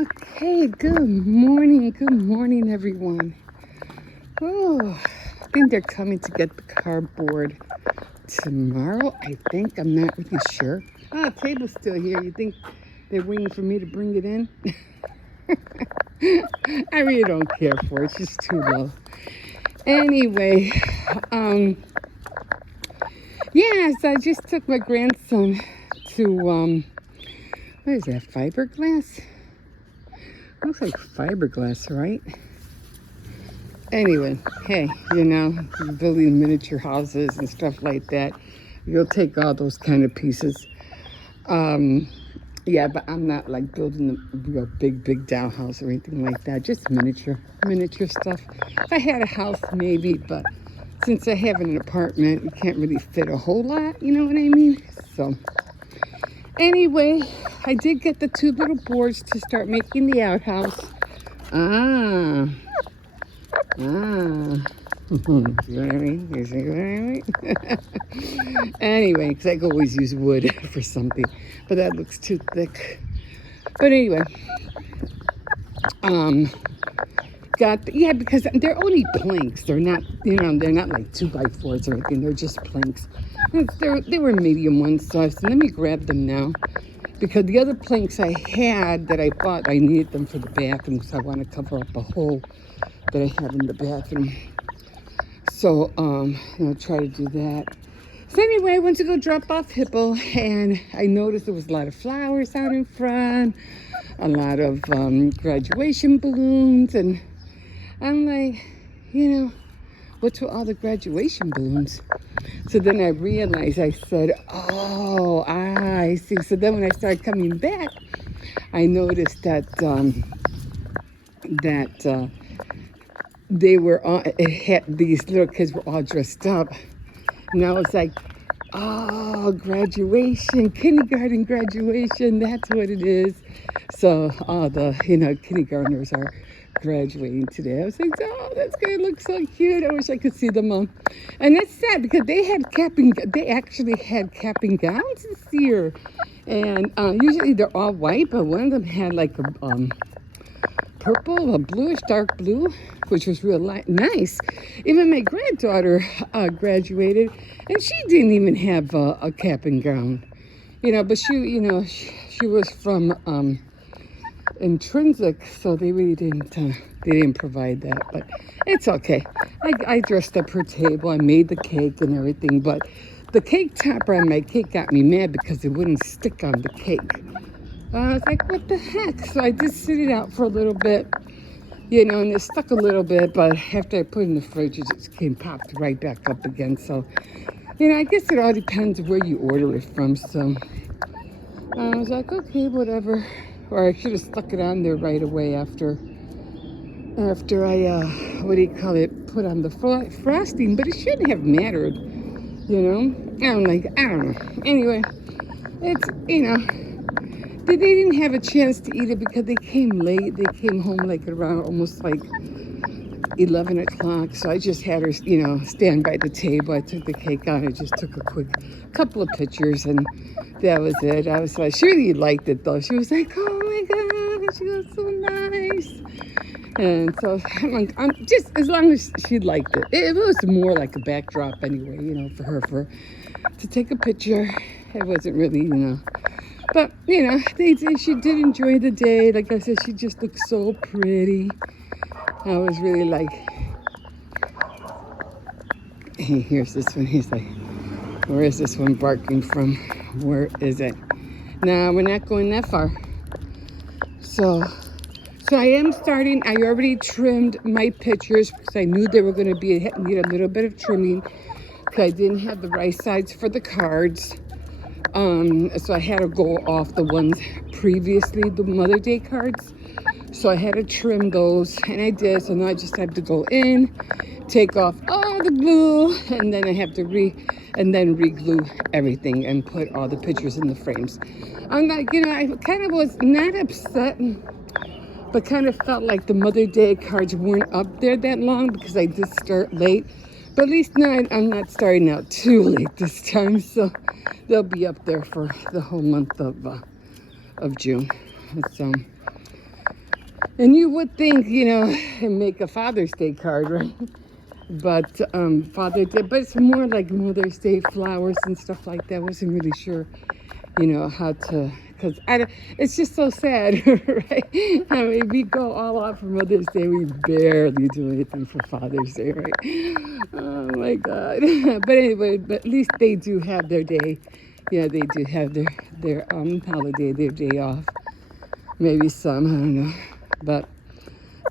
Okay, good morning, everyone. Oh, I think they're coming to get the cardboard tomorrow. I think, I'm not really sure. Ah, table's still here. You think they're waiting for me to bring it in? I really don't care for it. It's just too low. Anyway, yes, I just took my grandson to, what is that, fiberglass? Looks like fiberglass, right? Anyway, hey, building miniature houses and stuff like that, you'll take all those kind of pieces. Yeah, but I'm not like building a real big doll house or anything like that. Just miniature stuff. If I had a house, maybe, but since I have an apartment, you can't really fit a whole lot. You know what I mean? So, anyway, I did get the two little boards to start making the outhouse. You know what I mean? You see what I mean? Anyway, because I could always use wood for something, but that looks too thick. But anyway, because they're only planks. They're not, they're not like 2x4s or anything. They're just planks. They were medium ones, so I said, let me grab them now. Because the other planks I had that I thought I needed them for the bathroom, so I want to cover up a hole that I have in the bathroom. So, try to do that. So anyway, I went to go drop off Hippo, and I noticed there was a lot of flowers out in front, a lot of graduation balloons, and I'm like, what's with all the graduation balloons? So then I realized, I said, oh, I see. So then when I started coming back, I noticed that they were all, it had, these little kids were all dressed up. And I was like, oh, graduation, kindergarten graduation, that's what it is. So all the, kindergartners are graduating today. I was like, oh, that's going to look so cute. I wish I could see them all. And it's sad because they actually had cap and gowns this year. And usually they're all white, but one of them had like a purple, a bluish, dark blue, which was real nice. Even my granddaughter graduated, and she didn't even have a cap and gown, but she was from Intrinsic, so they really didn't provide that, but it's okay. I dressed up her table, I made the cake and everything, but the cake topper on my cake got me mad because it wouldn't stick on the cake. I was like, what the heck? So I did sit it out for a little bit, and it stuck a little bit, but after I put it in the fridge, it just popped right back up again. So, I guess it all depends where you order it from. So I was like, okay, whatever. Or I should have stuck it on there right away after I, put on the frosting, but it shouldn't have mattered, I don't know. Anyway, it's, they didn't have a chance to eat it because they came late. They came home like around almost like 11 o'clock. So I just had her, stand by the table. I took the cake out. I just took a quick couple of pictures, and that was it. I was like, she really liked it though. She was like, oh my God, she was so nice. And so I'm just, as long as she liked it. It was more like a backdrop anyway, for her to take a picture. It wasn't really, But, she did enjoy the day. Like I said, she just looked so pretty. I was really like, hey, here's this one. He's like, where is this one barking from? Where is it? Nah, we're not going that far. So I am starting. I already trimmed my pictures because I knew they were going to need a little bit of trimming because I didn't have the right size for the cards. So I had to go off the ones previously, the Mother Day cards. So I had to trim those, and I did. So now I just have to go in, take off all the glue, and then I have to re-glue everything and put all the pictures in the frames. I'm like, I kind of was not upset, but kind of felt like the Mother Day cards weren't up there that long because I did start late. But at least now I'm not starting out too late this time, so they'll be up there for the whole month of June. So And you would think, you know, make a Father's Day card, right? But Father's Day, but it's more like Mother's Day flowers and stuff like that. I wasn't really sure, you know, how to, because it's just so sad, right? I mean, we go all out for Mother's Day. We barely do anything for Father's Day, right? Oh my God. But anyway, but at least they do have their day. Yeah, they do have their holiday, their day off. Maybe some, I don't know. But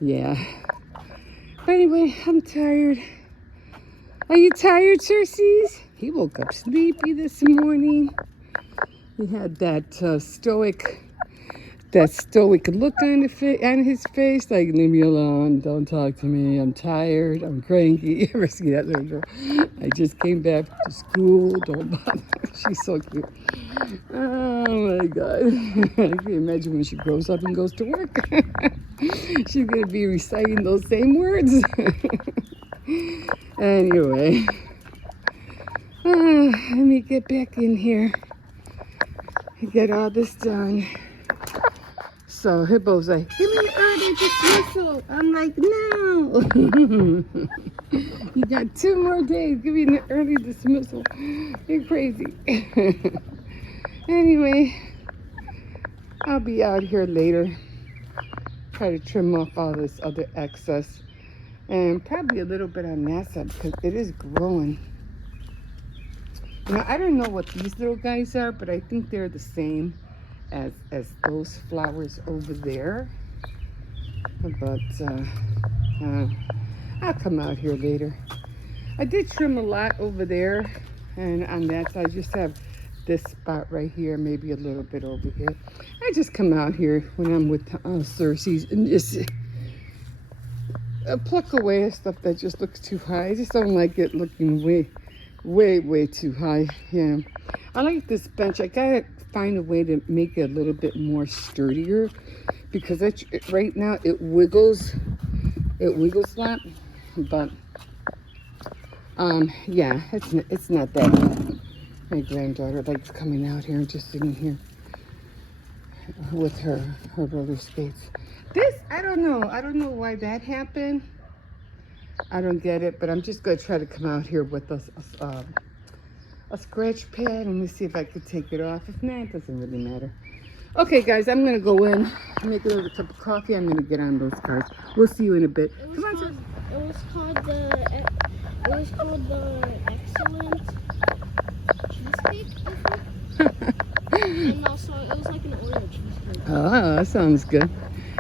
yeah. But anyway, I'm tired. Are you tired, Circes? He woke up sleepy this morning. He had that stoic look on his face, like, leave me alone, don't talk to me, I'm tired, I'm cranky. You ever see that little girl? I just came back to school, don't bother. She's so cute. Oh my God. I can imagine when she grows up and goes to work. She's going to be reciting those same words. Anyway, let me get back in here and get all this done. So Hippo's like, give me early dismissal. I'm like, no. You got 2 more days. Give me an early dismissal. You're crazy. Anyway, I'll be out here later. Try to trim off all this other excess. And probably a little bit on that side because it is growing. Now, I don't know what these little guys are, but I think they're the same as those flowers over there. But I'll come out here later. I did trim a lot over there, and on that side I just have this spot right here, maybe a little bit over here. I just come out here when I'm with Circes and just pluck away stuff that just looks too high. I just don't like it looking way too high. Yeah, I like this bench. I gotta find a way to make it a little bit more sturdier because right now it wiggles a lot. But yeah, it's not that bad. My granddaughter likes coming out here and just sitting here with her roller skates. This, I don't know why that happened. I don't get it, but I'm just gonna try to come out here with a scratch pad. Let me see if I could take it off. If not, it doesn't really matter. Okay, guys, I'm gonna go in, make another cup of coffee. I'm gonna get on those cards. We'll see you in a bit. It was called the Excellent Cheesecake, I think. And also, it was like an Oreo cheesecake. Oh, that sounds good.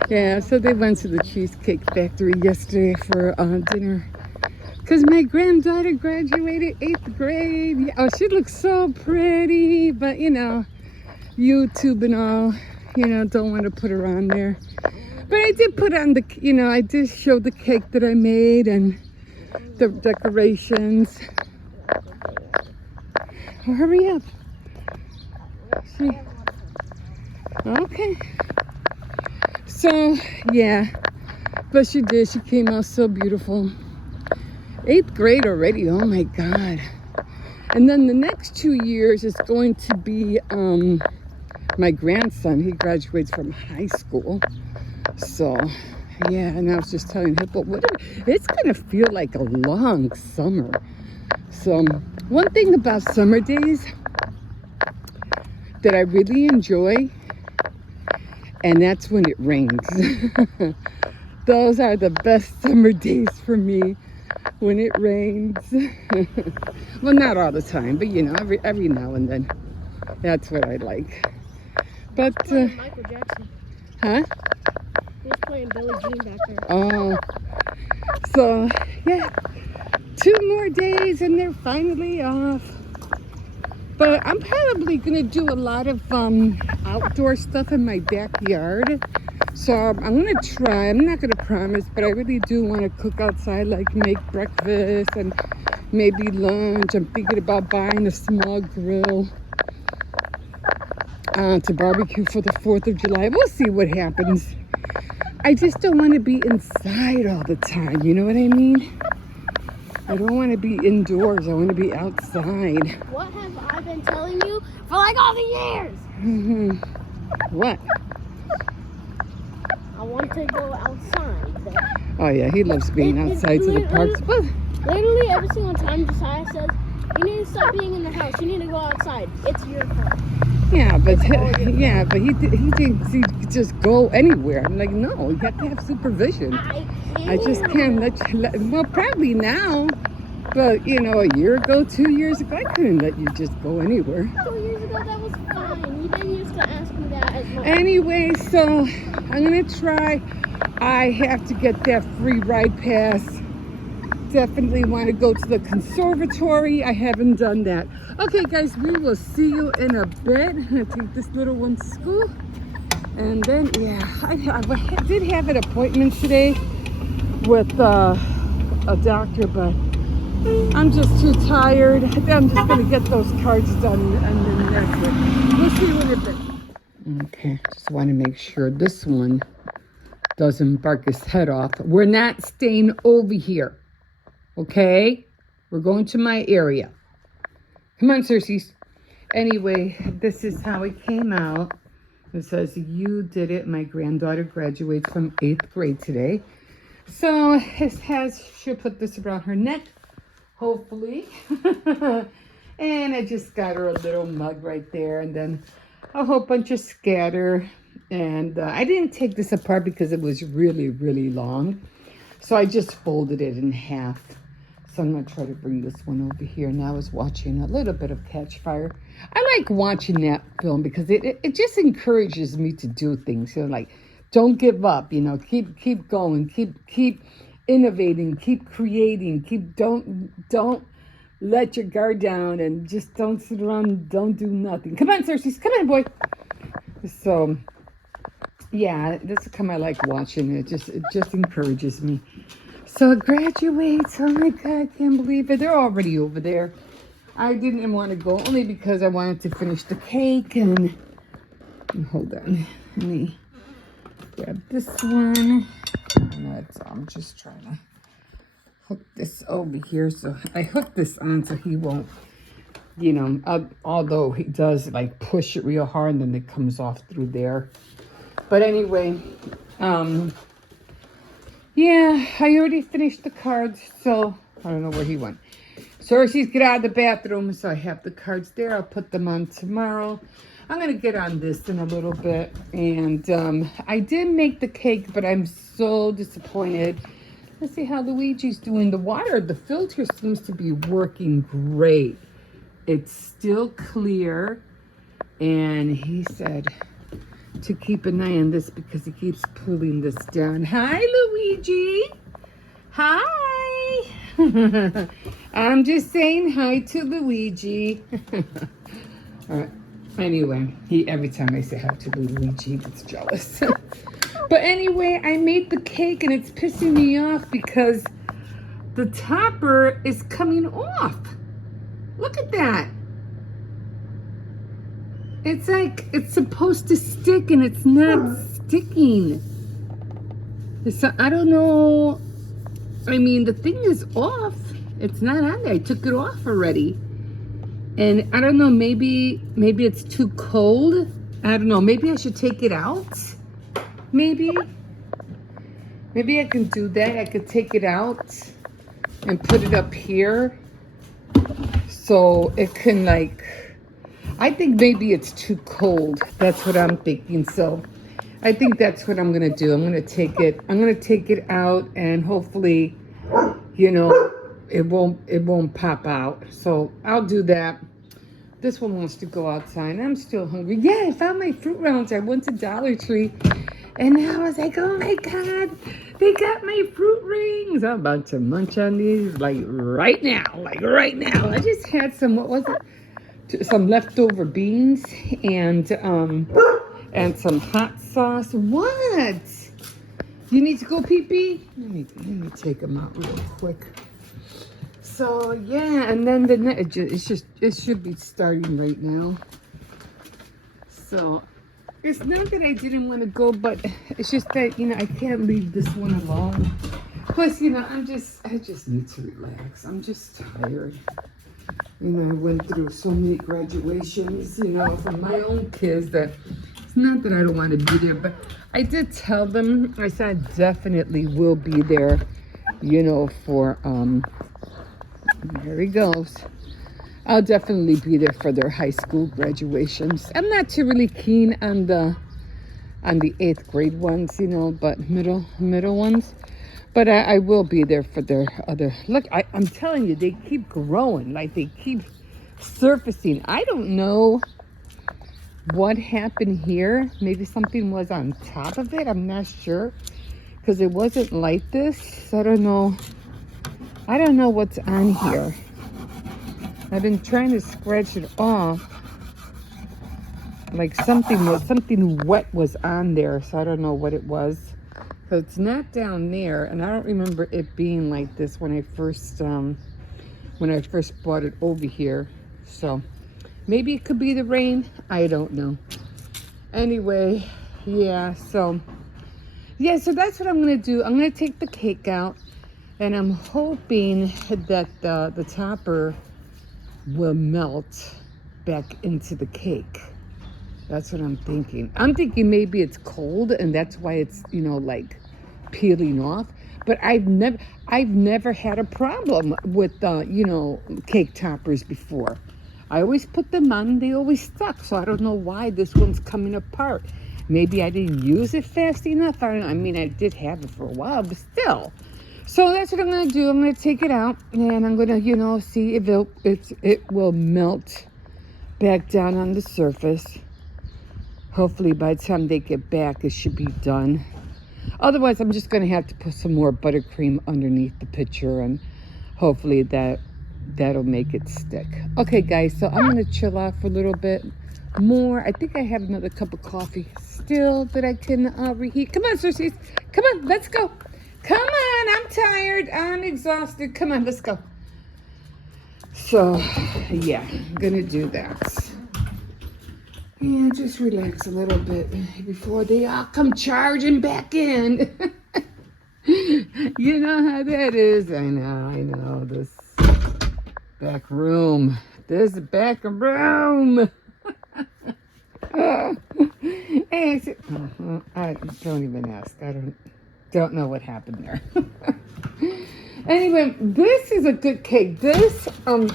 Yeah, so they went to the Cheesecake Factory yesterday for dinner. Because my granddaughter graduated 8th grade. Yeah, oh, she looks so pretty. But, you know, YouTube and all, you know, don't want to put her on there. But I did put on the, you know, I did show the cake that I made and the decorations. Oh, hurry up. Okay. So, yeah. But she did. She came out so beautiful. 8th grade already. Oh, my God. And then the next 2 years is going to be my grandson. He graduates from high school. So, yeah. And I was just telling Hippo, it's going to feel like a long summer. So, one thing about summer days that I really enjoy, and that's when it rains. Those are the best summer days for me, when it rains. Well, not all the time, but you know, every now and then. That's what I like. But Michael Jackson. Huh? He was playing Billie Jean back there. Oh, so yeah, 2 more days and they're finally off. But I'm probably gonna do a lot of outdoor stuff in my backyard. So I'm gonna try. I'm not gonna promise, but I really do want to cook outside, like make breakfast and maybe lunch. I'm thinking about buying a small grill to barbecue for the 4th of July. We'll see what happens. I just don't want to be inside all the time. You know what I mean? I don't want to be indoors. I want to be outside. What have I been telling you for like all the years? What? I want to go outside. Oh yeah, he loves being outside to the parks. But Literally every single time Josiah says, you need to stop being in the house. You need to go outside. It's your fault. yeah, but he thinks he could just go anywhere. I'm like, no, you have to have supervision. I just can't well, probably now, but you know, a year ago, 2 years ago, I couldn't let you just go anywhere. 2 years ago, that was fine. You didn't used to ask me that as much. Anyway, so I'm gonna try. I have to get that free ride pass. Definitely want to go to the conservatory. I haven't done that. Okay, guys, we will see you in a bit. I'm gonna take this little one to school, and then I did have an appointment today with a doctor, but I'm just too tired. I'm just gonna get those cards done, and then that's it. We'll see you in a bit. Okay, just want to make sure this one doesn't bark his head off. We're not staying over here. Okay, we're going to my area. Come on, Circes. Anyway, this is how it came out. It says, you did it. My granddaughter graduates from 8th grade today. So she'll put this around her neck, hopefully. And I just got her a little mug right there, and then a whole bunch of scatter. And I didn't take this apart because it was really, really long. So I just folded it in half. So I'm going to try to bring this one over here. And I was watching a little bit of Catch Fire. I like watching that film because it just encourages me to do things. You know, like, don't give up, you know, keep going, keep innovating, keep creating, don't let your guard down, and just don't sit around, don't do nothing. Come on, Circes, come on, boy. So, yeah, that's kind of like watching it. It just encourages me. So it graduates. Oh my God, I can't believe it. They're already over there. I didn't want to go only because I wanted to finish the cake. And hold on, let me grab this one. I'm just trying to hook this over here. So I hooked this on so he won't, you know, although he does like push it real hard and then it comes off through there. But anyway, yeah, I already finished the cards, so I don't know where he went. Circes, get out of the bathroom. So I have the cards there. I'll put them on tomorrow. I'm going to get on this in a little bit. And I did make the cake, but I'm so disappointed. Let's see how Luigi's doing. The filter seems to be working great. It's still clear. And he said to keep an eye on this because he keeps pulling this down. Hi, Luigi. Hi. I'm just saying hi to Luigi. All right. Anyway, every time I say hi to Luigi, he gets jealous. But anyway, I made the cake and it's pissing me off because the topper is coming off. Look at that. It's like it's supposed to stick and it's not sticking. So I don't know. I mean, the thing is off. It's not on there. I took it off already. And I don't know, maybe it's too cold. I don't know. Maybe I should take it out. Maybe I can do that. I could take it out and put it up here so it can like, I think maybe it's too cold. That's what I'm thinking. So I think that's what I'm going to do. I'm going to take it out and hopefully, you know, it won't pop out. So I'll do that. This one wants to go outside. I'm still hungry. Yeah, I found my fruit rounds. I went to Dollar Tree and I was like, oh my God, they got my fruit rings. I'm about to munch on these like right now. I just had some, what was it? Some leftover beans and some hot sauce. What? You need to go pee-pee? Let me take them out real quick. So yeah, and then it should be starting right now. So it's not that I didn't want to go, but it's just that, you know, I can't leave this one alone. Plus, you know, I just need to relax. I'm just tired. You know, I went through so many graduations, you know, from my own kids that It's not that I don't want to be there, but I did tell them, I said I definitely will be there, you know, for, there he goes. I'll definitely be there for their high school graduations. I'm not too really keen on the 8th grade ones, you know, but middle ones. But I will be there for their other. Look, I'm telling you, they keep growing, like they keep surfacing. I don't know what happened here. Maybe something was on top of it. I'm not sure, because it wasn't like this. I don't know. I don't know what's on here. I've been trying to scratch it off. Like something wet was on there, so I don't know what it was. So it's not down there, and I don't remember it being like this when I first bought it over here. So maybe it could be the rain. I don't know. Anyway, yeah. So that's what I'm gonna do. I'm gonna take the cake out, and I'm hoping that the topper will melt back into the cake. That's what I'm thinking. I'm thinking maybe it's cold and that's why it's, you know, like peeling off. But I've never had a problem with, you know, cake toppers before. I always put them on, they always stuck. So I don't know why this one's coming apart. Maybe I didn't use it fast enough. I don't know. I mean, I did have it for a while, but still. So that's what I'm going to do. I'm going to take it out and I'm going to, you know, see if it will melt back down on the surface. Hopefully by the time they get back, it should be done. Otherwise, I'm just going to have to put some more buttercream underneath the picture, and hopefully that'll make it stick. Okay, guys, so I'm going to chill out for a little bit more. I think I have another cup of coffee still that I can reheat. Come on, Circes. Come on, let's go. Come on, I'm tired. I'm exhausted. Come on, let's go. So, yeah, I'm going to do that. And just relax a little bit before they all come charging back in. You know how that is. I know. This back room. This back room. I don't even ask. I don't know what happened there. Anyway, this is a good cake. This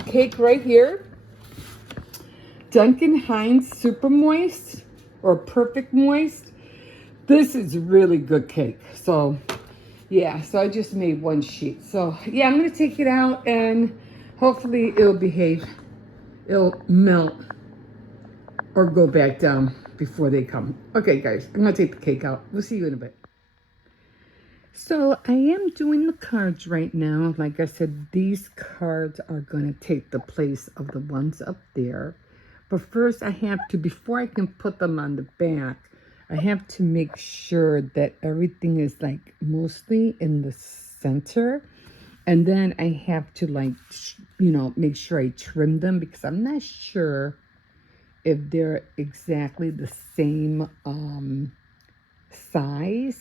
cake right here, Duncan Hines Super Moist or Perfect Moist. This is really good cake. So, yeah, so I just made one sheet. So, yeah, I'm going to take it out and hopefully it'll behave. It'll melt or go back down before they come. Okay, guys, I'm going to take the cake out. We'll see you in a bit. So I am doing the cards right now. Like I said, these cards are going to take the place of the ones up there. But first I have to, before I can put them on the back, I have to make sure that everything is like mostly in the center. And then I have to like, you know, make sure I trim them because I'm not sure if they're exactly the same size.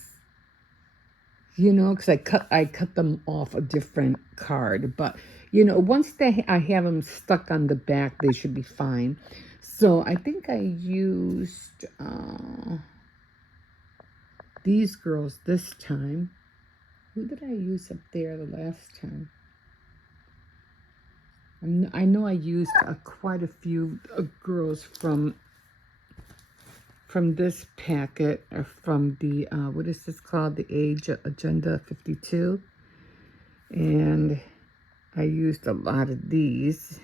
You know, because I cut them off a different card. But, you know, once I have them stuck on the back, they should be fine. So I think I used these girls this time. Who did I use up there the last time? I know I used quite a few girls from this packet, or from the, what is this called? The Age Agenda 52. And I used a lot of these.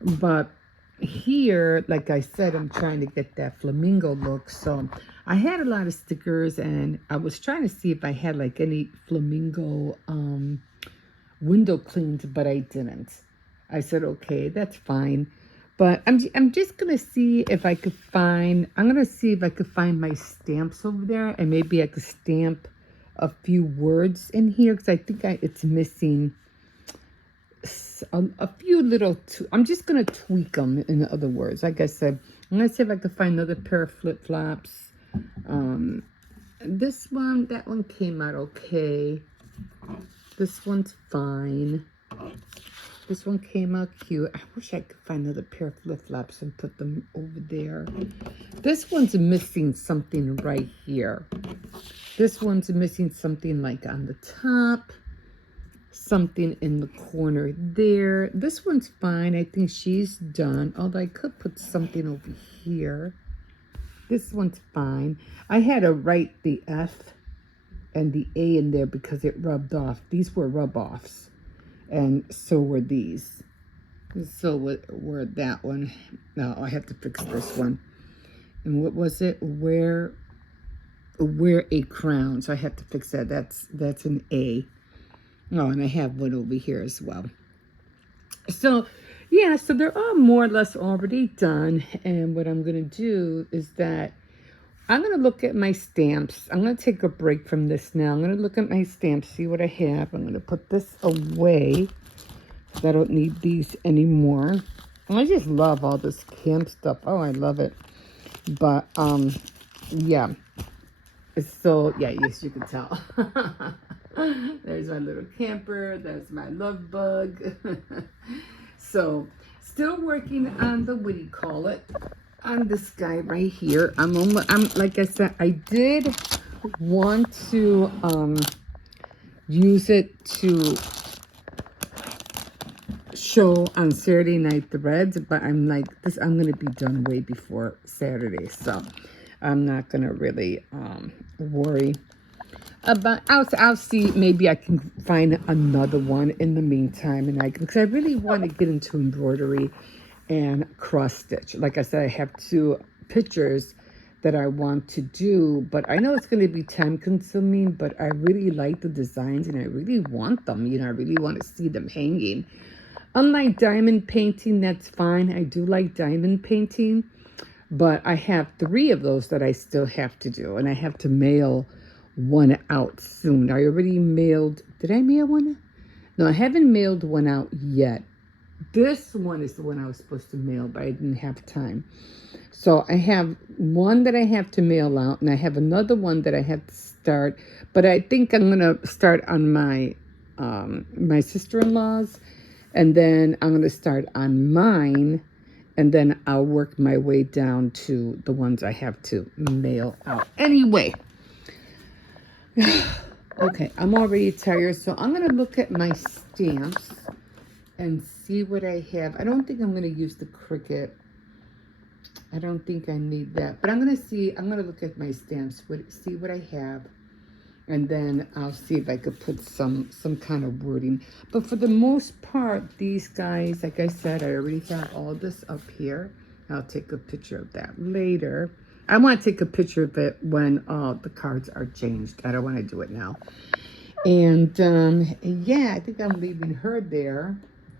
But here, like I said, I'm trying to get that flamingo look. So I had a lot of stickers and I was trying to see if I had like any flamingo window cleans, but I didn't. I said, okay, that's fine. But I'm just going to see if I could find, I'm going to see if I could find my stamps over there. And maybe I could stamp a few words in here. Because I think it's missing a few little, I'm just going to tweak them, in other words. Like I said, I'm going to see if I could find another pair of flip-flops. This one, that one came out okay. This one's fine. This one came out cute. I wish I could find another pair of flip-flops and put them over there. This one's missing something right here. This one's missing something like on the top, something in the corner there. This one's fine. I think she's done. Although I could put something over here. This one's fine. I had to write the F and the A in there because it rubbed off. These were rub-offs. And so were these. So were that one. No, I have to fix this one. And what was it? Wear a crown. So I have to fix that. That's an A. Oh, and I have one over here as well. So, yeah, so they're all more or less already done. And what I'm going to do is that I'm going to look at my stamps. I'm going to take a break from this now. I'm going to look at my stamps, see what I have. I'm going to put this away. I don't need these anymore. And I just love all this camp stuff. Oh, I love it. But, yeah. So, yeah, yes, you can tell. There's my little camper. That's my love bug. So, still working on the, what do you call it? On this guy right here. I'm like I said, I did want to use it to show on Saturday Night Threads, but I'm like this. I'm gonna be done way before Saturday, so I'm not gonna really worry about. I'll see. Maybe I can find another one in the meantime, and because I really want to get into embroidery and cross stitch. Like I said, I have 2 pictures that I want to do, but I know it's going to be time consuming, but I really like the designs and I really want them. You know, I really want to see them hanging. Unlike diamond painting, that's fine. I do like diamond painting, but I have 3 of those that I still have to do, and I have to mail one out soon. I already mailed. Did I mail one? No, I haven't mailed one out yet. This one is the one I was supposed to mail, but I didn't have time. So I have one that I have to mail out, and I have another one that I have to start. But I think I'm going to start on my my sister-in-law's, and then I'm going to start on mine, and then I'll work my way down to the ones I have to mail out. Anyway, okay, I'm already tired, so I'm going to look at my stamps and see what I have. I don't think I'm going to use the Cricut. I don't think I need that. But I'm going to see. I'm going to look at my stamps, see what I have. And then I'll see if I could put some kind of wording. But for the most part, these guys, like I said, I already have all this up here. I'll take a picture of that later. I want to take a picture of it when the cards are changed. I don't want to do it now. And yeah, I think I'm leaving her there.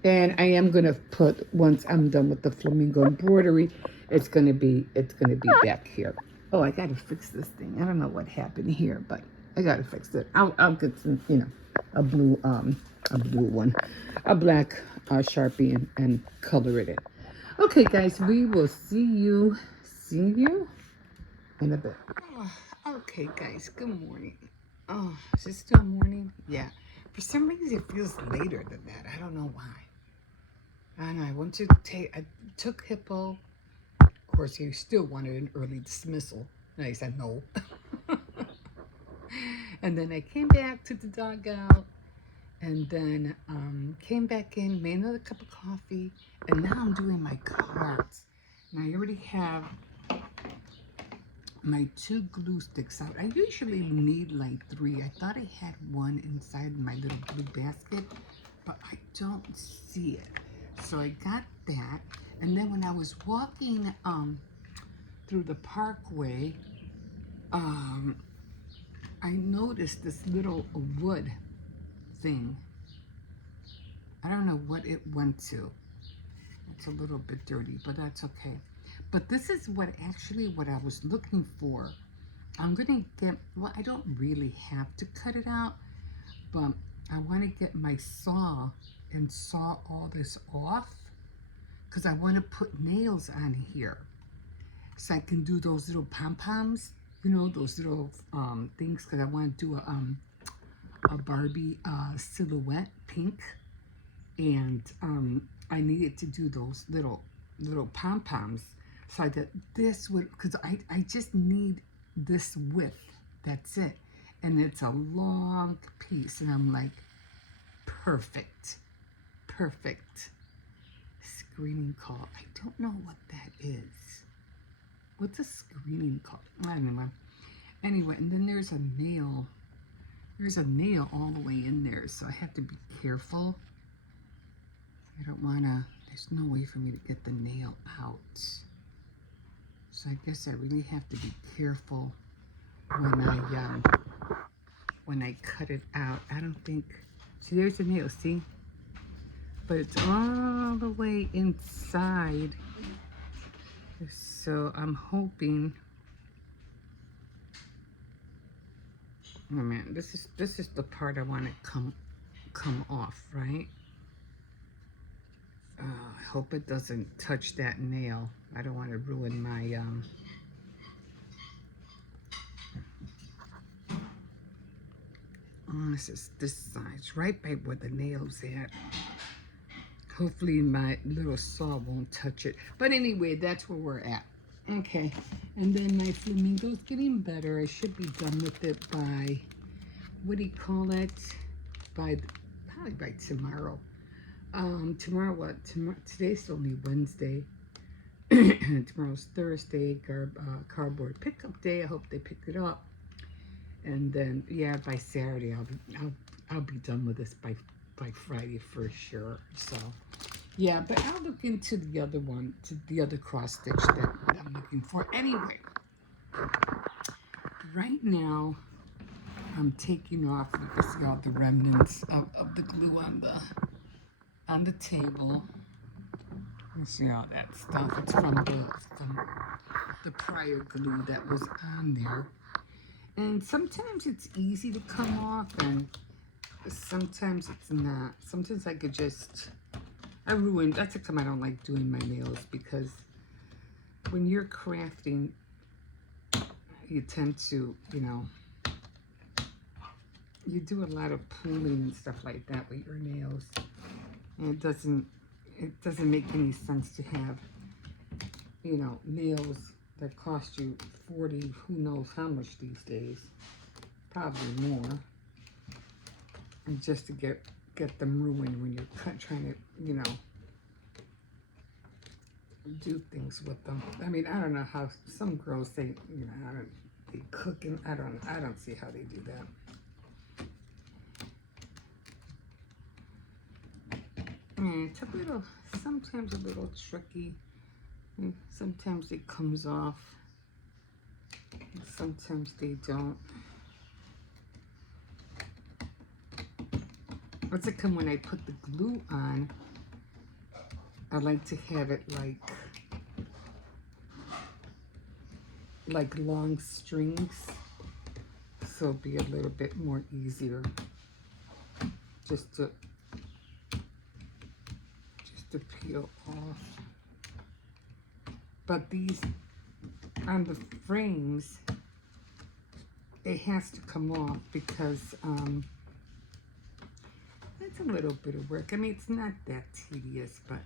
And I am gonna put, once I'm done with the flamingo embroidery, it's gonna be back here. Oh, I gotta fix this thing. I don't know what happened here, but I gotta fix it. I'll get some, you know, a blue one, a black Sharpie and color it in. Okay, guys, we will see you in a bit. Oh, okay, guys, good morning. Oh, is it still morning? Yeah. For some reason, it feels later than that. I don't know why. And I took Hippo. Of course, he still wanted an early dismissal. And I said no. And then I came back, took the dog out, and then came back in, made another cup of coffee, and now I'm doing my cards. And I already have my 2 glue sticks out. I usually need like 3. I thought I had one inside my little blue basket, but I don't see it. So I got that, and then when I was walking through the parkway, I noticed this little wood thing. I don't know what it went to. It's a little bit dirty, but that's okay. But this is what I was looking for. I'm gonna get, well, I don't really have to cut it out, but I want to get my saw and saw all this off, because I want to put nails on here so I can do those little pom-poms, you know, those little things, because I want to do a Barbie silhouette pink, and I needed to do those little pom-poms. So I did this with, because I just need this width. That's it. And it's a long piece. And I'm like, perfect. Perfect. Screening call. I don't know what that is. What's a screening call? I don't know. Anyway, and then there's a nail. There's a nail all the way in there. So I have to be careful. I don't want to, there's no way for me to get the nail out. So I guess I really have to be careful when I cut it out. I don't think, see, there's the nail, see? But it's all the way inside. So I'm hoping, oh man, this is the part I want to come off, right? I hope it doesn't touch that nail. I don't want to ruin my this is this size, right by where the nail's at. Hopefully my little saw won't touch it. But anyway, that's where we're at. Okay, and then my flamingo's getting better. I should be done with it by, what do you call it? Probably by tomorrow. Tomorrow what? Today's only Wednesday. Tomorrow's Thursday, cardboard pickup day. I hope they pick it up. And then, yeah, by Saturday, I'll be done with this by Friday for sure. So, yeah, but I'll look into the other one, to the other cross stitch that I'm looking for. Anyway, right now, I'm taking off. You can see all the remnants of the glue on the table. You see all that stuff. It's from the prior glue that was on there. And sometimes it's easy to come off, and sometimes it's not. Sometimes I could just, that's the time I don't like doing my nails, because when you're crafting, you tend to, you do a lot of pulling and stuff like that with your nails. And it doesn't make any sense to have, nails that cost you 40, who knows how much these days, probably more, and just to get them ruined when you're trying to, do things with them. I mean, I don't know how some girls say, they cook, and I don't see how they do that. And it's sometimes a little tricky. And sometimes it comes off. And sometimes they don't. What's it come when I put the glue on? I like to have it like long strings, so it'll be a little bit more easier just to peel off. But these, on the frames, it has to come off, because it's a little bit of work. I mean, it's not that tedious, but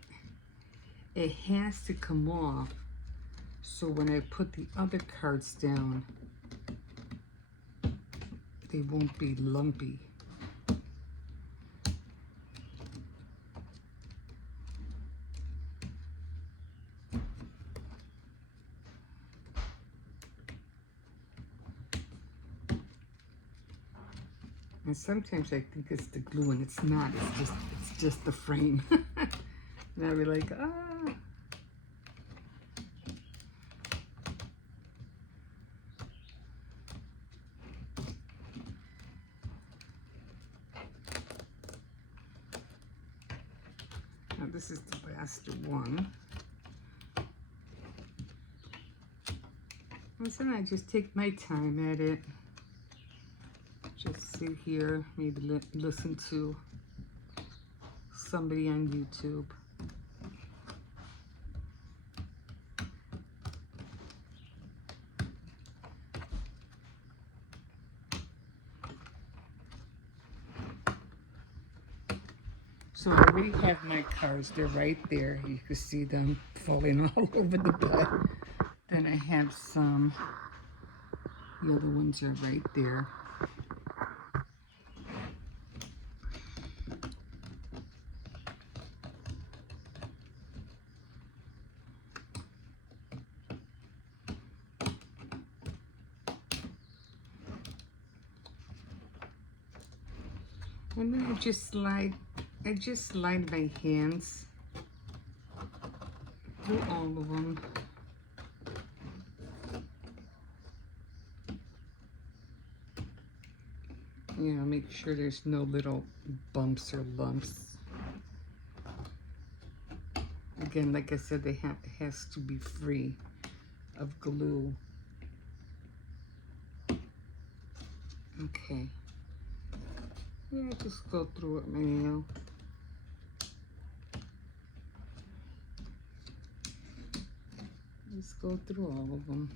it has to come off, so when I put the other cards down, they won't be lumpy. And sometimes I think it's the glue, and it's not. It's just the frame. And I'll be like, ah. Now this is the last one. And then I just take my time at it. Just sit here, maybe listen to somebody on YouTube. So I already have my cards. They're right there. You can see them falling all over the bed. Then I have some. The other ones are right there. And then I just slide my hands through all of them. You know, make sure there's no little bumps or lumps. Again, like I said, it has to be free of glue. Okay. Yeah, just go through it, my nail. Just go through all of them.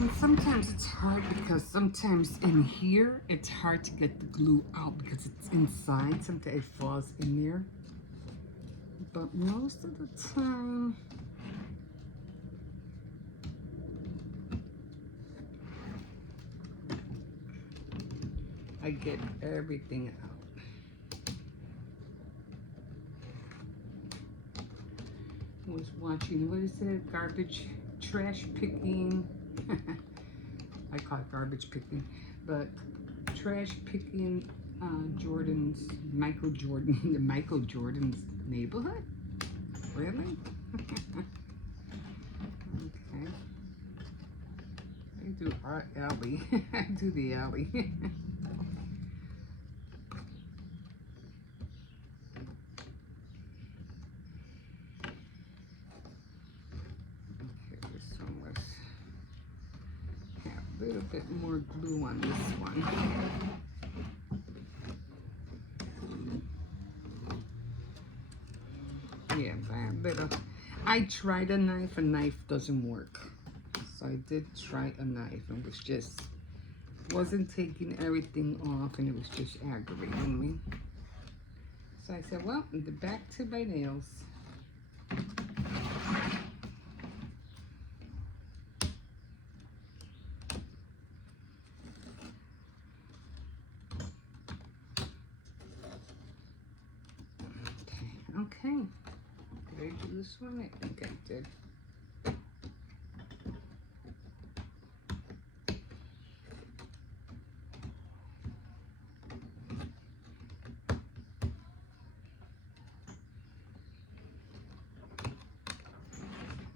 And sometimes it's hard because sometimes in here, it's hard to get the glue out because it's inside. Sometimes it falls in there. But most of the time, I get everything out. I was watching, what is it? Trash picking. I call it garbage picking, but trash picking Michael Jordan, the Michael Jordan's neighborhood? Really? Okay. I do our alley. I do the alley. Okay, this one was have a little bit more glue on this one. Yeah, that little. I tried a knife doesn't work. So I did try a knife and was just wasn't taking everything off and it was just aggravating me. So I said, well, back to my nails. Okay. Did I do this one? I think I did.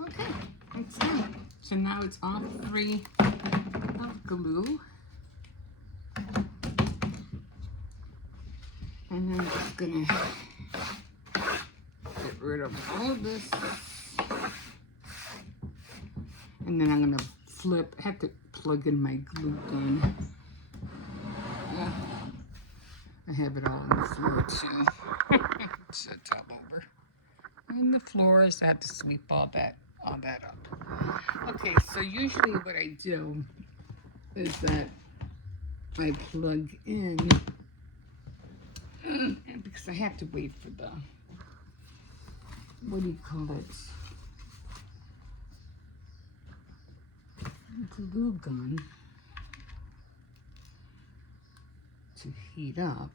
Okay, it's done. So now it's all free of glue. And I'm just gonna get rid of all of this. And then I'm gonna flip, I have to plug in my glue gun. Yeah. I have it all on the floor too. It's all over. And the floors, I have to sweep all that up. Okay, so usually what I do is that I plug in, because I have to wait for the, what do you call it? Glue gun to heat up.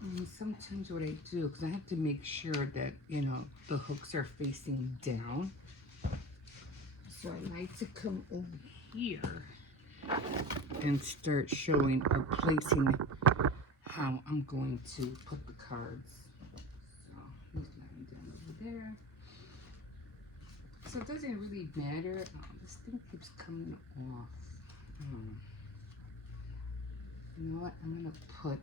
And sometimes what I do, because I have to make sure that, you know, the hooks are facing down. So I like to come over here and start showing or placing how I'm going to put the cards. So he's lying down over there. So it doesn't really matter. This thing keeps coming off. You know what? I'm gonna put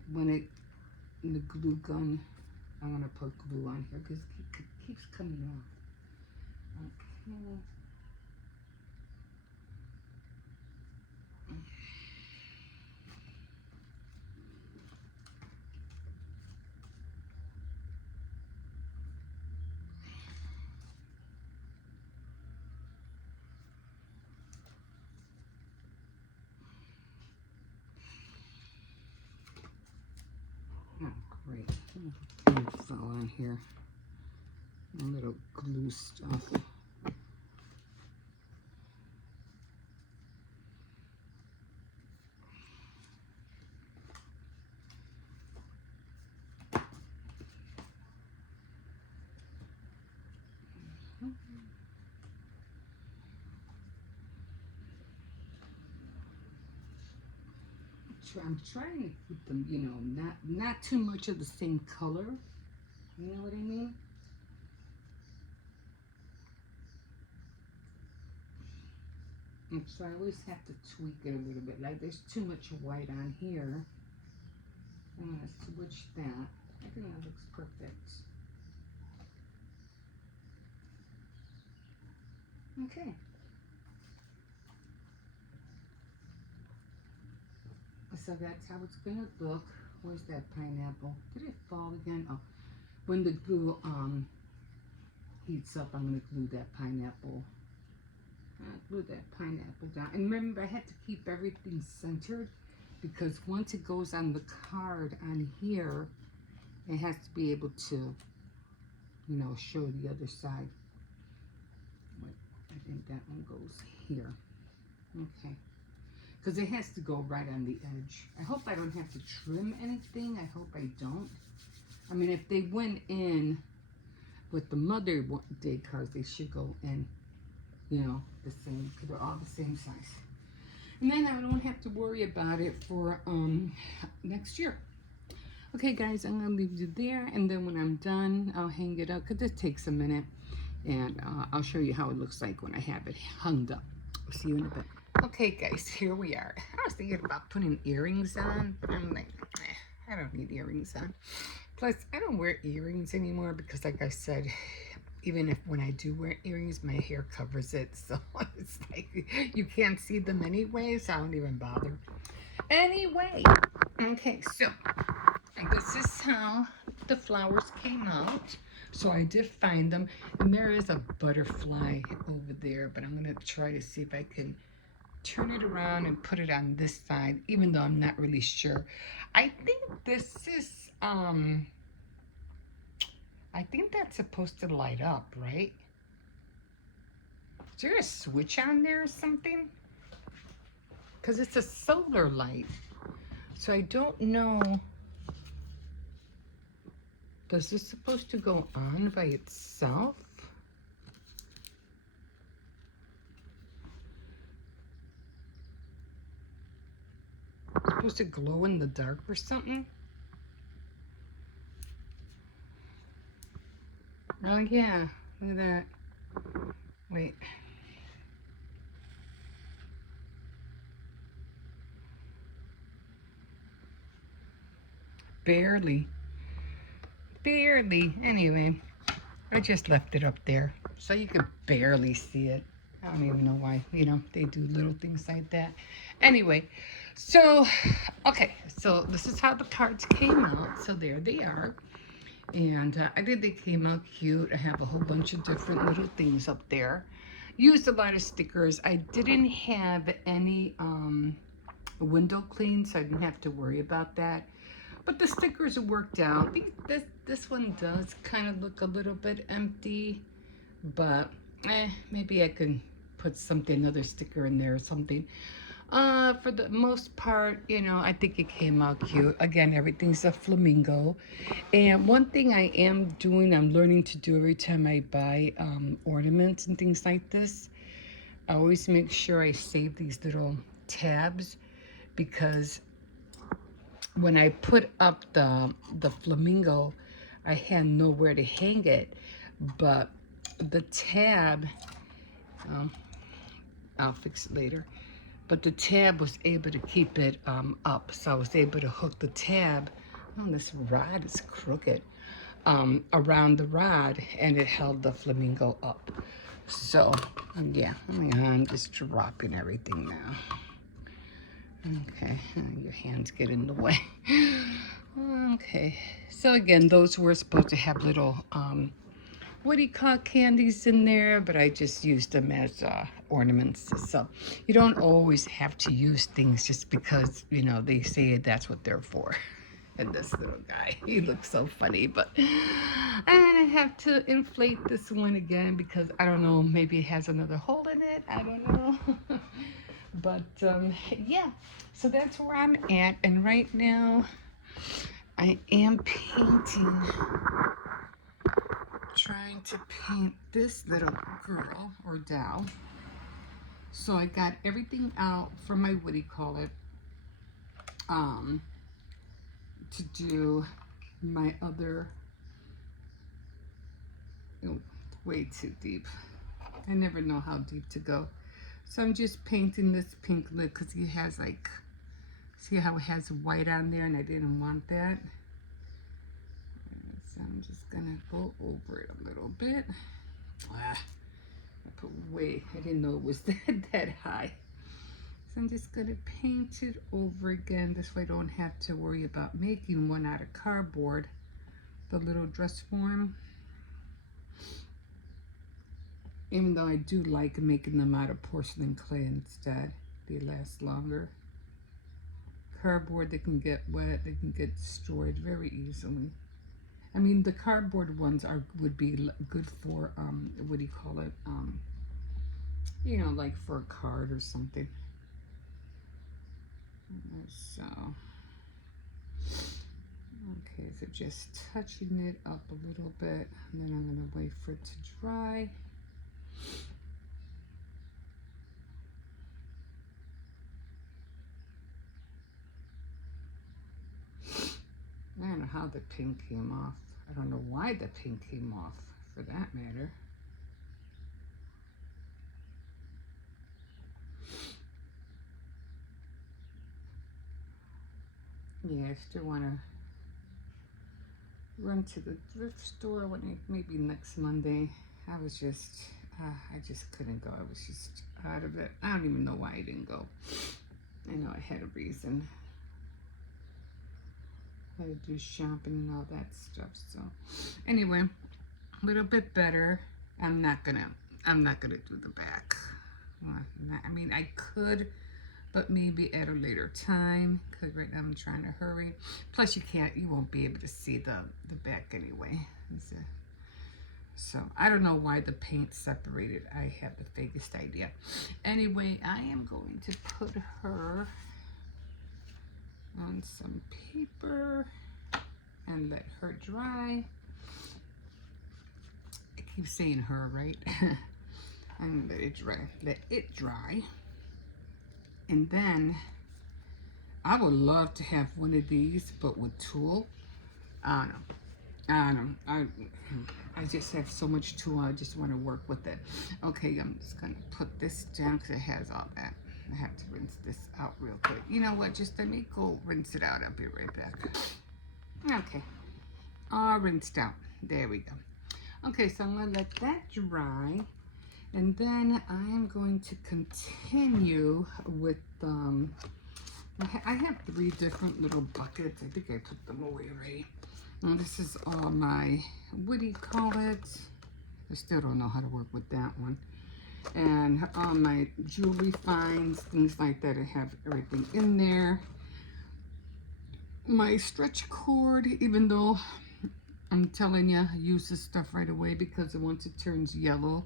in the glue gun. I'm gonna put glue on here because it keeps coming off. Okay. Oh, great. It fell on here. A little glue stuff. I'm trying to keep them, you know, not too much of the same color. You know what I mean? And so I always have to tweak it a little bit. Like there's too much white on here. I'm gonna switch that. I think that looks perfect. Okay. So that's how it's gonna look. Where's that pineapple? Did it fall again? Oh, when the glue heats up, I'm gonna glue that pineapple. Glue that pineapple down. And remember, I had to keep everything centered because once it goes on the card on here, it has to be able to, you know, show the other side. Wait, I think that one goes here. Okay. Because it has to go right on the edge. I hope I don't have to trim anything. I hope I don't. I mean, if they went in with the Mother Day cards, they should go in, you know, the same, because they're all the same size. And then I don't have to worry about it for next year. Okay, guys, I'm going to leave you there. And then when I'm done, I'll hang it up, because it takes a minute. And I'll show you how it looks like when I have it hung up. I'll see you in a bit. Okay, guys, here we are. I was thinking about putting earrings on, but I'm like, I don't need earrings on. Plus, I don't wear earrings anymore because, like I said, even if when I do wear earrings, my hair covers it. So it's like you can't see them anyway, so I don't even bother. Anyway, okay, so this is how the flowers came out. So I did find them, and there is a butterfly over there, but I'm going to try to see if I can turn it around and put it on this side, even though I'm not really sure. I think this is, I think that's supposed to light up, right? Is there a switch on there or something? Because it's a solar light. So I don't know. Is this supposed to go on by itself? It's supposed to glow in the dark or something? Oh yeah, look at that. Wait. Barely. Barely. Anyway, I just left it up there so you could barely see it. I don't even know why, you know, they do little things like that. Anyway, so, okay, so this is how the cards came out. So there they are. And I think they came out cute. I have a whole bunch of different little things up there. Used a lot of stickers. I didn't have any window clean, so I didn't have to worry about that. But the stickers worked out. I think this one does kind of look a little bit empty, but maybe I can put something, another sticker in there or something. For the most part, you know, I think it came out cute. Again, everything's a flamingo. And one thing I am doing, I'm learning to do every time I buy ornaments and things like this, I always make sure I save these little tabs, because when I put up the flamingo, I had nowhere to hang it, but the tab Um, I'll fix it later. But the tab was able to keep it up, so I was able to hook the tab. Oh, this rod is crooked. Around the rod, and it held the flamingo up. So, yeah, I'm just dropping everything now. Okay, your hands get in the way. Okay, so again, those were supposed to have little, what do you call candies in there, but I just used them as ornaments. So you don't always have to use things just because, you know, they say that's what they're for. And this little guy, he looks so funny, but and I have to inflate this one again because I don't know, maybe it has another hole in it. I don't know. But yeah, so that's where I'm at. And right now I am painting, trying to paint this little girl or doll. So I got everything out from my, what do you call it, to do my other, oh, way too deep. I never know how deep to go. So I'm just painting this pink lip because he has like, see how it has white on there, and I didn't want that. So I'm just gonna go over it a little bit. I put way, I didn't know it was that high. So I'm just gonna paint it over again. This way I don't have to worry about making one out of cardboard, the little dress form. Even though I do like making them out of porcelain clay instead. They last longer. Cardboard, they can get wet, they can get destroyed very easily. I mean, the cardboard ones would be good for, what do you call it? You know, like for a card or something. So, okay, so just touching it up a little bit, and then I'm gonna wait for it to dry. I don't know how the pink came off. I don't know why the pink came off, for that matter. Yeah, I still want to run to the thrift store when maybe next Monday. I was just, I just couldn't go. I was just out of it. I don't even know why I didn't go. I know I had a reason. I had to do shopping and all that stuff. So anyway, a little bit better. I'm not gonna do the back. I mean, I could, but maybe at a later time, because right now I'm trying to hurry. Plus you won't be able to see the back anyway. So I don't know why the paint separated. I have the vaguest idea. Anyway, I am going to put her on some paper and let her dry. I keep saying her, right? And let it dry. And then I would love to have one of these, but with tulle. I don't know. I just have so much tulle. I just want to work with it. Okay, I'm just gonna put this down because it has all that. I have to rinse this out real quick. You know what? Just let me go rinse it out. I'll be right back. Okay, all rinsed out. There we go. Okay, so I'm gonna let that dry, and then I'm going to continue with I have 3 different little buckets. I think I put them away already. Now this is all my, what do you call it? I still don't know how to work with that one. And all my jewelry finds, things like that. I have everything in there. My stretch cord, even though I'm telling you, use this stuff right away because once it turns yellow,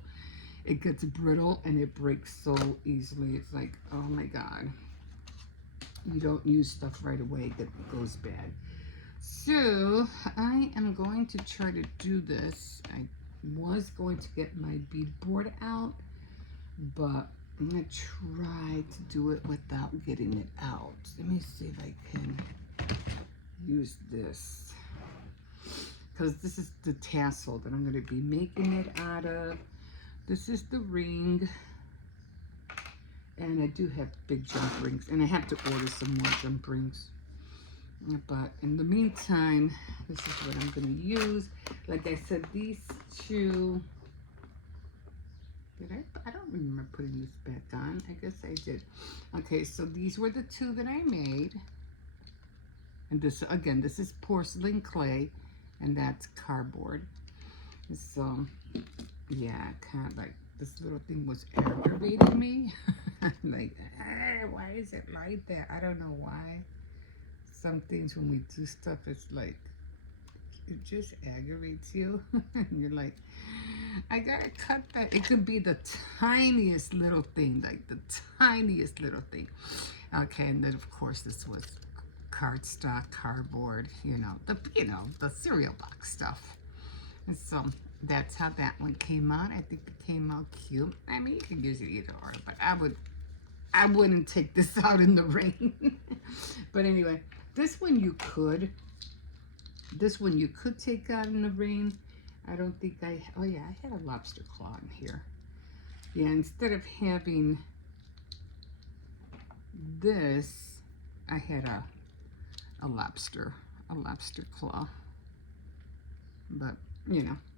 it gets brittle and it breaks so easily. It's like, oh my God. You don't use stuff right away, it goes bad. So I am going to try to do this. I was going to get my bead board out, but I'm gonna try to do it without getting it out. Let me see if I can use this, because this is the tassel that I'm gonna be making it out of. This is the ring. And I do have big jump rings, and I have to order some more jump rings. But in the meantime, this is what I'm going to use. Like I said, these two, I don't remember putting this back on. I guess I did. Okay, so these were the two that I made. And this, again, this is porcelain clay, and that's cardboard. So, yeah, kind of like this little thing was aggravating me. Like, why is it like that? I don't know why. Some things when we do stuff, it's like, it just aggravates you. And you're like, I gotta cut that. It could be the tiniest little thing, like the tiniest little thing. Okay, and then of course this was cardstock, cardboard, the cereal box stuff. And so that's how that one came out. I think it came out cute. I mean, you can use it either or, but I wouldn't take this out in the rain. But anyway, this one you could take out in the rain. I don't think oh yeah, I had a lobster claw in here. Yeah, instead of having this, I had a lobster claw. But,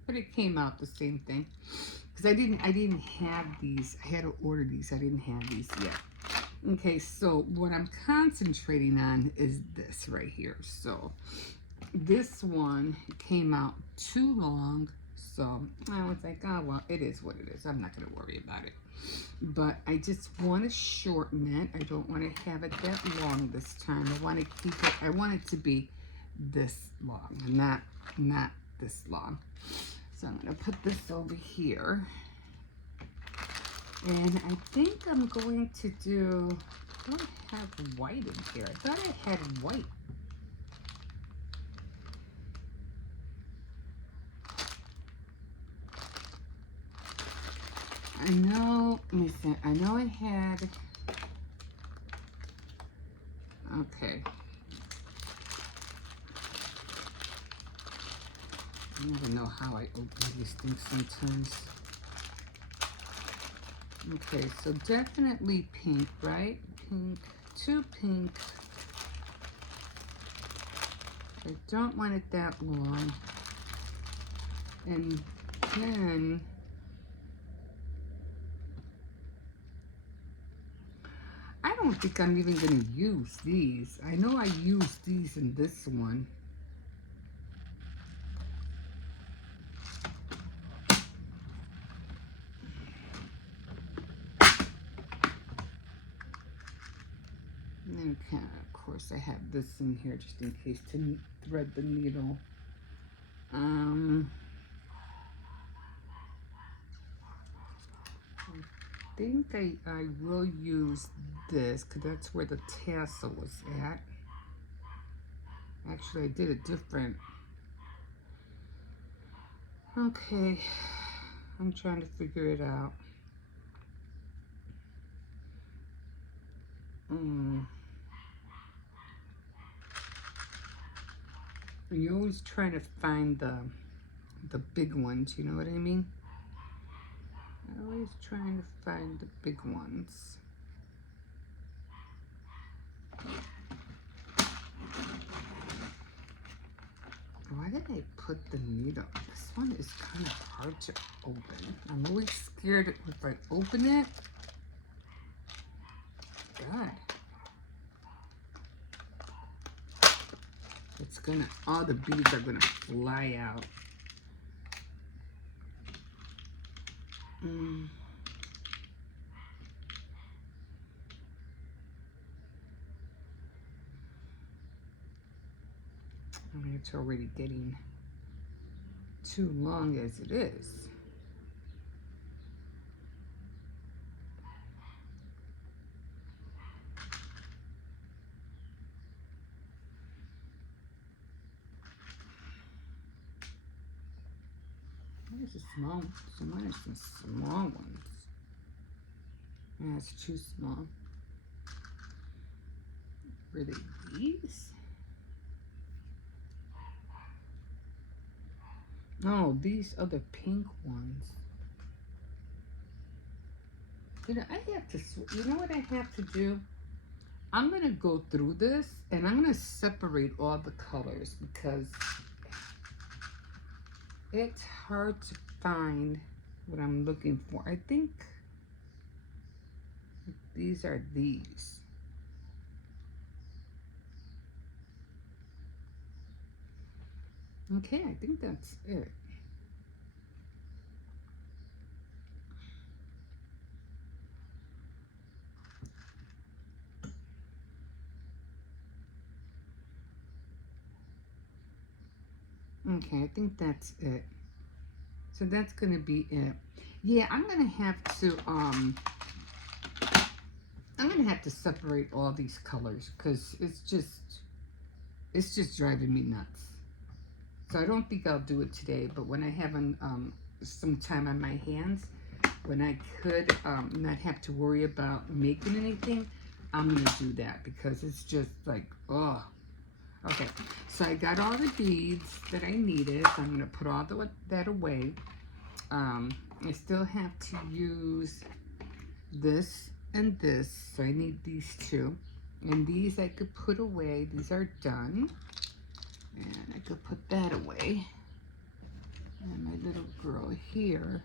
but it came out the same thing. Because I didn't have these. I had to order these. I didn't have these yet. Okay, so what I'm concentrating on is this right here. So this one came out too long. So I was like, oh, well, it is what it is. I'm not going to worry about it. But I just want to shorten it. I don't want to have it that long this time. I want to keep it, I want it to be this long, not this long. So I'm going to put this over here. And I think I'm going to do, I don't have white in here. I thought I had white. I know, let me see, I know I had, okay. I never know how I open these things sometimes. Okay, so definitely pink, right? Pink, too pink. I don't want it that long. And then, I don't think I'm even going to use these. I know I used these in this one. And then, of course, I have this in here just in case to thread the needle. I think I will use this because that's where the tassel was at. Actually, I did a different. Okay, I'm trying to figure it out. And you're always trying to find the big ones, you know what I mean? I'm always trying to find the big ones. Why did I put the needle? This one is kind of hard to open. I'm always scared if I open it. God. It's gonna, all the beads are gonna fly out. I mean, it's already getting too long as it is. There's a small, so mine are some small ones. Yeah, it's too small. Were they these? No, these are the pink ones. You know, I have to, you know what I have to do? I'm going to go through this and I'm going to separate all the colors because it's hard to find what I'm looking for. I think these are these. Okay, I think that's it. Okay, I think that's it. So that's gonna be it. Yeah, I'm gonna have to separate all these colors because it's just driving me nuts. So I don't think I'll do it today, but when I have some time on my hands, when I could not have to worry about making anything, I'm gonna do that because it's just like, oh. Okay, so I got all the beads that I needed. So I'm gonna put all that away. I still have to use this and this, so I need these two. And these I could put away. These are done. And I could put that away. And my little girl here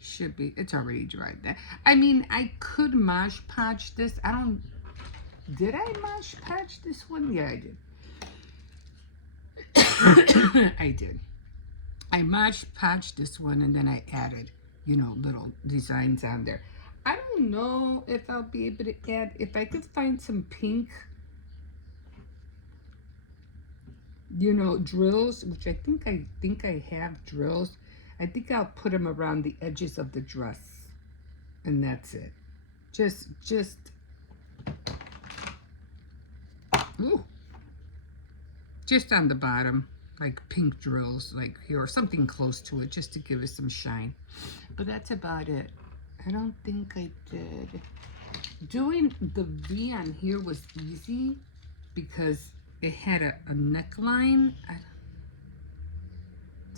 should be, it's already dried there. I mean, I could Mosh Podge this. Did I Mosh Podge this one? Yeah, I did. I did. I Mosh Podged this one and then I added, you know, little designs on there. I don't know if I'll be able to add, if I could find some pink, you know, drills, which I think I have drills. I think I'll put them around the edges of the dress. And that's it. Ooh, just on the bottom, like pink drills, like here, or something close to it, just to give it some shine. But that's about it. I don't think I did. Doing the V on here was easy because it had a neckline. I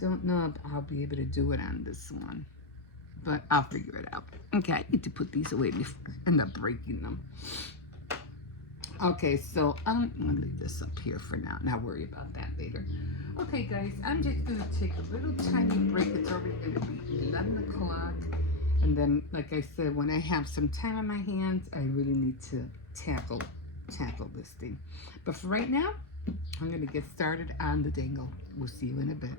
don't know if I'll be able to do it on this one, but I'll figure it out. Okay, I need to put these away before I end up breaking them. Okay, so I'm gonna leave this up here for now. Not worry about that later. Okay, guys, I'm just gonna take a little tiny break. It's already gonna be 11 o'clock. And then, like I said, when I have some time on my hands, I really need to tackle this thing. But for right now, I'm gonna get started on the dangle. We'll see you in a bit.